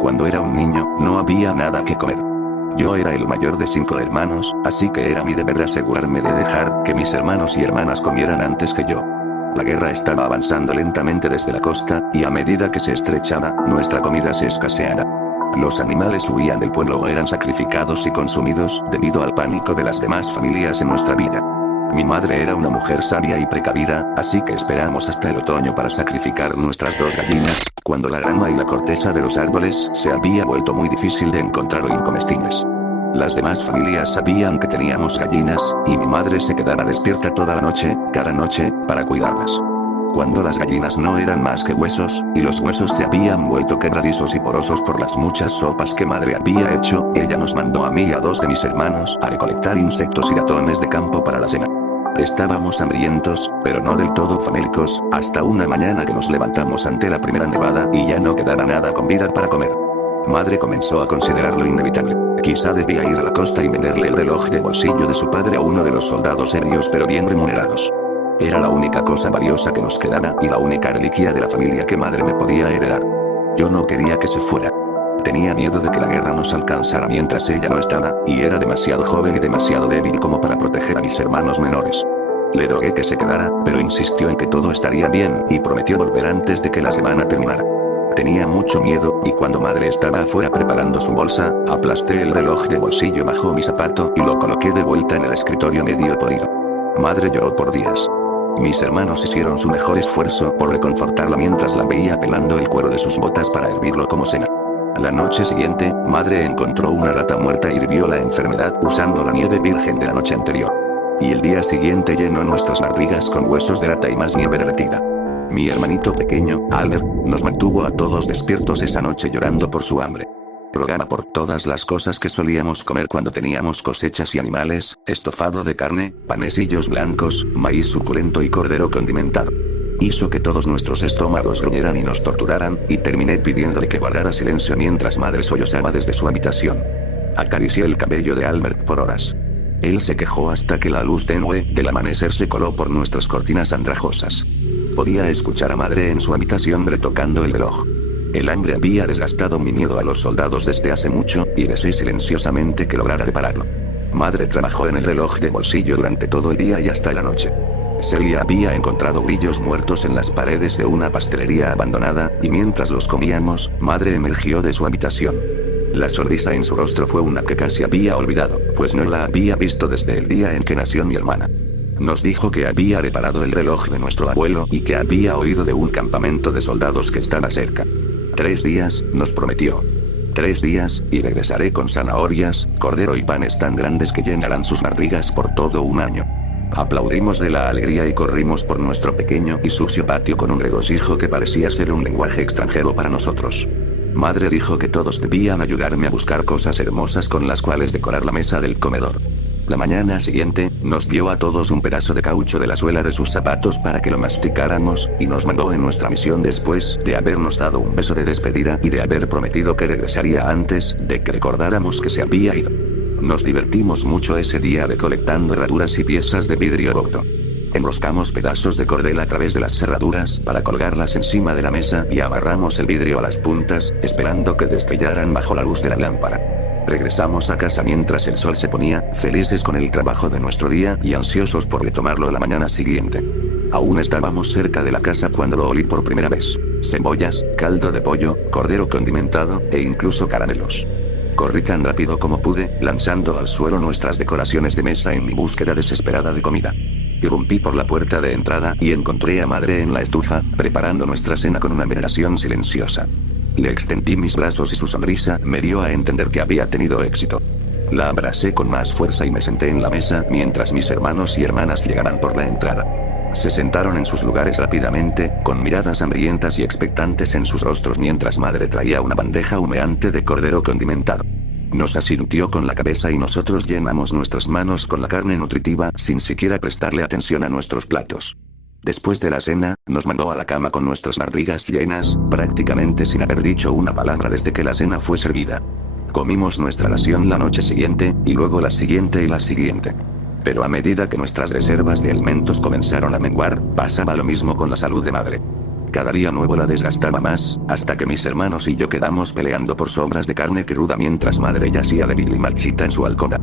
Cuando era un niño, no había nada que comer. Yo era el mayor de 5 hermanos, así que era mi deber asegurarme de dejar que mis hermanos y hermanas comieran antes que yo. La guerra estaba avanzando lentamente desde la costa, y a medida que se estrechaba, nuestra comida se escaseaba. Los animales huían del pueblo o eran sacrificados y consumidos debido al pánico de las demás familias en nuestra villa. Mi madre era una mujer sabia y precavida, así que esperamos hasta el otoño para sacrificar nuestras 2 gallinas, cuando la grama y la corteza de los árboles se había vuelto muy difícil de encontrar o incomestibles. Las demás familias sabían que teníamos gallinas, y mi madre se quedaba despierta toda la noche, cada noche, para cuidarlas. Cuando las gallinas no eran más que huesos, y los huesos se habían vuelto quebradizos y porosos por las muchas sopas que madre había hecho, ella nos mandó a mí y a 2 de mis hermanos a recolectar insectos y ratones de campo para la cena. Estábamos hambrientos, pero no del todo famélicos, hasta una mañana que nos levantamos ante la primera nevada y ya no quedaba nada con vida para comer. Madre comenzó a considerarlo inevitable. Quizá debía ir a la costa y venderle el reloj de bolsillo de su padre a uno de los soldados serios pero bien remunerados. Era la única cosa valiosa que nos quedaba y la única reliquia de la familia que madre me podía heredar. Yo no quería que se fuera. Tenía miedo de que la guerra nos alcanzara mientras ella no estaba, y era demasiado joven y demasiado débil como para proteger a mis hermanos menores. Le rogué que se quedara, pero insistió en que todo estaría bien, y prometió volver antes de que la semana terminara. Tenía mucho miedo, y cuando madre estaba afuera preparando su bolsa, aplasté el reloj de bolsillo bajo mi zapato y lo coloqué de vuelta en el escritorio medio podrido. Madre lloró por días. Mis hermanos hicieron su mejor esfuerzo por reconfortarla mientras la veía pelando el cuero de sus botas para hervirlo como cena. La noche siguiente, madre encontró una rata muerta y hirvió la enfermedad usando la nieve virgen de la noche anterior. Y el día siguiente llenó nuestras barrigas con huesos de rata y más nieve derretida. Mi hermanito pequeño, Albert, nos mantuvo a todos despiertos esa noche llorando por su hambre. Rogaba por todas las cosas que solíamos comer cuando teníamos cosechas y animales, estofado de carne, panecillos blancos, maíz suculento y cordero condimentado. Hizo que todos nuestros estómagos gruñeran y nos torturaran, y terminé pidiéndole que guardara silencio mientras madre sollozaba desde su habitación. Acaricié el cabello de Albert por horas. Él se quejó hasta que la luz tenue del amanecer se coló por nuestras cortinas andrajosas. Podía escuchar a madre en su habitación retocando el reloj. El hambre había desgastado mi miedo a los soldados desde hace mucho, y deseé silenciosamente que lograra repararlo. Madre trabajó en el reloj de bolsillo durante todo el día y hasta la noche. Celia había encontrado grillos muertos en las paredes de una pastelería abandonada, y mientras los comíamos, madre emergió de su habitación. La sonrisa en su rostro fue una que casi había olvidado, pues no la había visto desde el día en que nació mi hermana. Nos dijo que había reparado el reloj de nuestro abuelo y que había oído de un campamento de soldados que estaba cerca. 3 días, nos prometió. 3 días, y regresaré con zanahorias, cordero y panes tan grandes que llenarán sus barrigas por todo un año. Aplaudimos de la alegría y corrimos por nuestro pequeño y sucio patio con un regocijo que parecía ser un lenguaje extranjero para nosotros. Madre dijo que todos debían ayudarme a buscar cosas hermosas con las cuales decorar la mesa del comedor. La mañana siguiente, nos dio a todos un pedazo de caucho de la suela de sus zapatos para que lo masticáramos, y nos mandó en nuestra misión después de habernos dado un beso de despedida y de haber prometido que regresaría antes de que recordáramos que se había ido. Nos divertimos mucho ese día recolectando herraduras y piezas de vidrio roto. Enroscamos pedazos de cordel a través de las cerraduras para colgarlas encima de la mesa y amarramos el vidrio a las puntas, esperando que destellaran bajo la luz de la lámpara. Regresamos a casa mientras el sol se ponía, felices con el trabajo de nuestro día y ansiosos por retomarlo la mañana siguiente. Aún estábamos cerca de la casa cuando lo olí por primera vez. Cebollas, caldo de pollo, cordero condimentado, e incluso caramelos. Corrí tan rápido como pude, lanzando al suelo nuestras decoraciones de mesa en mi búsqueda desesperada de comida. Irrumpí por la puerta de entrada y encontré a madre en la estufa, preparando nuestra cena con una veneración silenciosa. Le extendí mis brazos y su sonrisa me dio a entender que había tenido éxito. La abracé con más fuerza y me senté en la mesa mientras mis hermanos y hermanas llegaban por la entrada. Se sentaron en sus lugares rápidamente, con miradas hambrientas y expectantes en sus rostros mientras madre traía una bandeja humeante de cordero condimentado. Nos asintió con la cabeza y nosotros llenamos nuestras manos con la carne nutritiva sin siquiera prestarle atención a nuestros platos. Después de la cena, nos mandó a la cama con nuestras barrigas llenas, prácticamente sin haber dicho una palabra desde que la cena fue servida. Comimos nuestra ración la noche siguiente, y luego la siguiente y la siguiente. Pero a medida que nuestras reservas de alimentos comenzaron a menguar, pasaba lo mismo con la salud de madre. Cada día nuevo la desgastaba más, hasta que mis hermanos y yo quedamos peleando por sobras de carne cruda mientras madre yacía débil y marchita en su alcoba.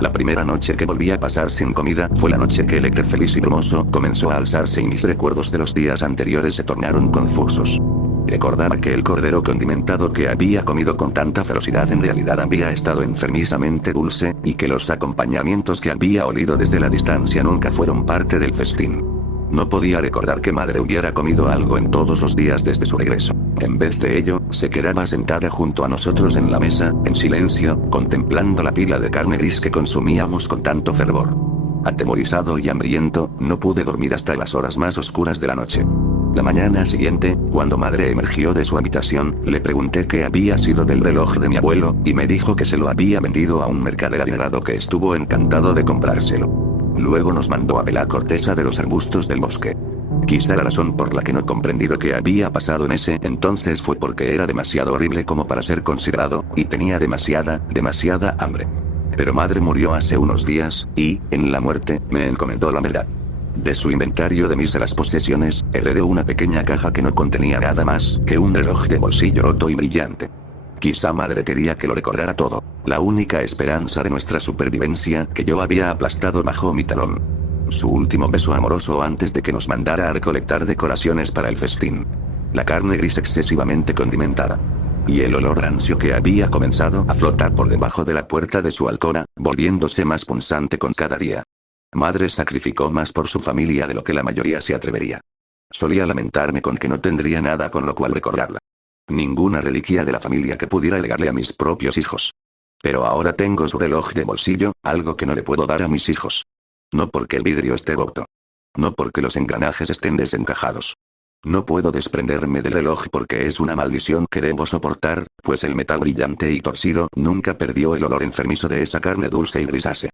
La primera noche que volví a pasar sin comida fue la noche que el éter feliz y brumoso comenzó a alzarse y mis recuerdos de los días anteriores se tornaron confusos. Recordaba que el cordero condimentado que había comido con tanta ferocidad en realidad había estado enfermizamente dulce, y que los acompañamientos que había olido desde la distancia nunca fueron parte del festín. No podía recordar que madre hubiera comido algo en todos los días desde su regreso. En vez de ello, se quedaba sentada junto a nosotros en la mesa, en silencio, contemplando la pila de carne gris que consumíamos con tanto fervor. Atemorizado y hambriento, no pude dormir hasta las horas más oscuras de la noche. La mañana siguiente, cuando madre emergió de su habitación, le pregunté qué había sido del reloj de mi abuelo, y me dijo que se lo había vendido a un mercader adinerado que estuvo encantado de comprárselo. Luego nos mandó a la corteza de los arbustos del bosque. Quizá la razón por la que no comprendí lo que había pasado en ese entonces fue porque era demasiado horrible como para ser considerado, y tenía demasiada hambre. Pero madre murió hace unos días, y, en la muerte, me encomendó la verdad. De su inventario de míseras posesiones, heredé una pequeña caja que no contenía nada más que un reloj de bolsillo roto y brillante. Quizá madre quería que lo recordara todo, la única esperanza de nuestra supervivencia que yo había aplastado bajo mi talón. Su último beso amoroso antes de que nos mandara a recolectar decoraciones para el festín. La carne gris excesivamente condimentada. Y el olor rancio que había comenzado a flotar por debajo de la puerta de su alcoba, volviéndose más punzante con cada día. Madre sacrificó más por su familia de lo que la mayoría se atrevería. Solía lamentarme con que no tendría nada con lo cual recordarla. Ninguna reliquia de la familia que pudiera legarle a mis propios hijos. Pero ahora tengo su reloj de bolsillo, algo que no le puedo dar a mis hijos. No porque el vidrio esté roto. No porque los engranajes estén desencajados. No puedo desprenderme del reloj porque es una maldición que debo soportar, pues el metal brillante y torcido nunca perdió el olor enfermizo de esa carne dulce y grisácea.